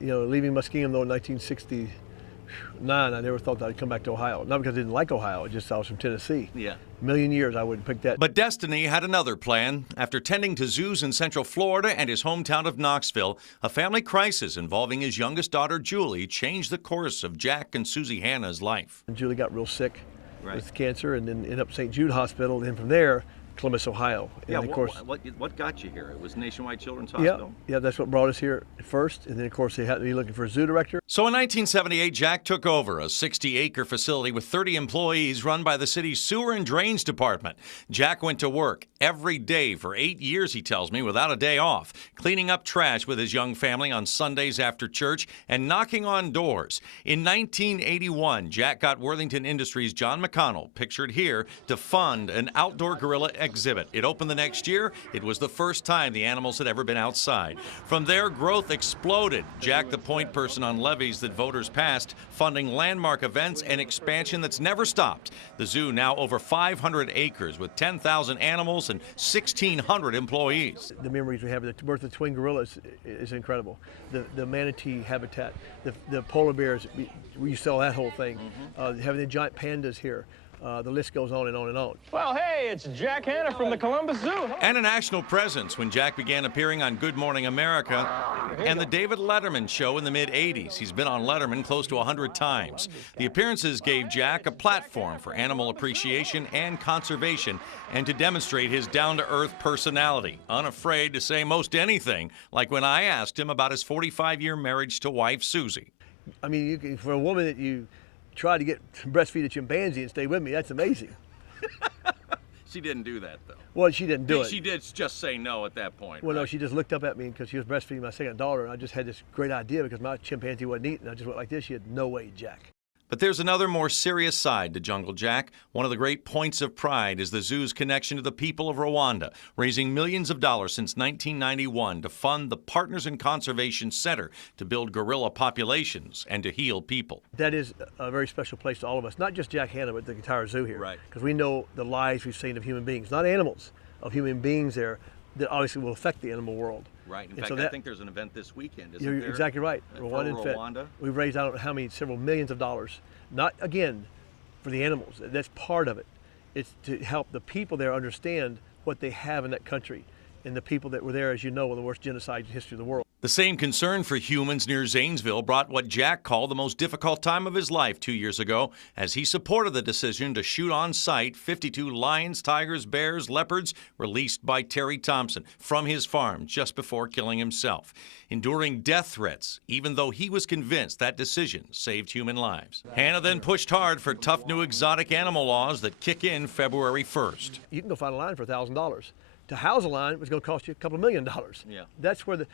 You know, leaving Muskingum though in 1969, I never thought that I'd come back to Ohio. Not because I didn't like Ohio, just I was from Tennessee. Yeah. A million years I wouldn't pick that. But destiny had another plan. After tending to zoos in Central Florida and his hometown of Knoxville, a family crisis involving his youngest daughter, Julie, changed the course of Jack and Susie Hanna's life. And Julie got real sick Right. with cancer and then ended up St. Jude Hospital, and then from there, Columbus, Ohio. Yeah, And of course, what got you here? It was Nationwide Children's Hospital? yeah, that's what brought us here first. And then, of course, they had to be looking for a zoo director. So in 1978, Jack took over a 60-acre facility with 30 employees run by the city's sewer and drains department. Jack went to work every day for 8 years, he tells me, without a day off, cleaning up trash with his young family on Sundays after church and knocking on doors. In 1981, Jack got Worthington Industries' John McConnell, pictured here, to fund an outdoor gorilla exhibit. It opened the next year. It was the first time the animals had ever been outside. From there, growth exploded. Jack, the point person on levies that voters passed, funding landmark events and expansion that's never stopped. The zoo now over 500 acres with 10,000 animals and 1,600 employees. The memories we have of the birth of twin gorillas is incredible. The manatee habitat, the polar bears, we saw that whole thing. Having the giant pandas here. The list goes on and on and on. Well, hey, it's Jack Hanna from the Columbus Zoo. And a national presence when Jack began appearing on Good Morning America and the David Letterman Show in the mid-'80s. He's been on Letterman close to 100 times. The appearances gave Jack a platform for animal appreciation and conservation and to demonstrate his down-to-earth personality, unafraid to say most anything, like when I asked him about his 45-year marriage to wife Susie. I mean, for a woman that you try to get breastfeed a chimpanzee and stay with me, that's amazing. She didn't do that, though. Well, she didn't do it. She did just say no at that point. Well, right? no, she just looked up at me because she was breastfeeding my second daughter, and I just had this great idea because my chimpanzee wasn't eating. I just went like this. She had no way, Jack. But there's another more serious side to Jungle Jack. One of the great points of pride is the zoo's connection to the people of Rwanda, raising millions of dollars since 1991 to fund the Partners in Conservation Center to build gorilla populations and to heal people. That is a very special place to all of us, not just Jack Hanna, but the entire zoo here. Right. Because we know the lives we've seen of human beings, not animals, of human beings there that obviously will affect the animal world. Right. In And fact, so I that, think there's an event this weekend, isn't you're there? exactly right. For Rwanda. We've raised, I don't know how many, several millions of dollars. Not, again, for the animals. That's part of it. It's to help the people there understand what they have in that country. And the people that were there, as you know, were the worst genocide in the history of the world. The same concern for humans near Zanesville brought what Jack called the most difficult time of his life 2 years ago as he supported the decision to shoot on sight 52 lions, tigers, bears, leopards released by Terry Thompson from his farm just before killing himself, enduring death threats, even though he was convinced that decision saved human lives. Hanna then pushed hard for tough new exotic animal laws that kick in February 1st. You can go find a lion for $1,000. To house a lion was going to cost you a couple $1 million. Yeah. That's where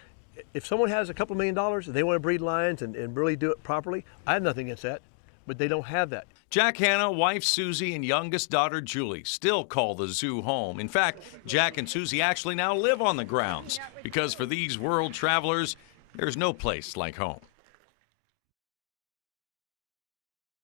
if someone has a couple $1 million and they want to breed lions and really do it properly, I have nothing against that, but they don't have that. Jack Hanna, wife Susie, and youngest daughter Julie still call the zoo home. In fact, Jack and Susie actually now live on the grounds because for these world travelers, there's no place like home.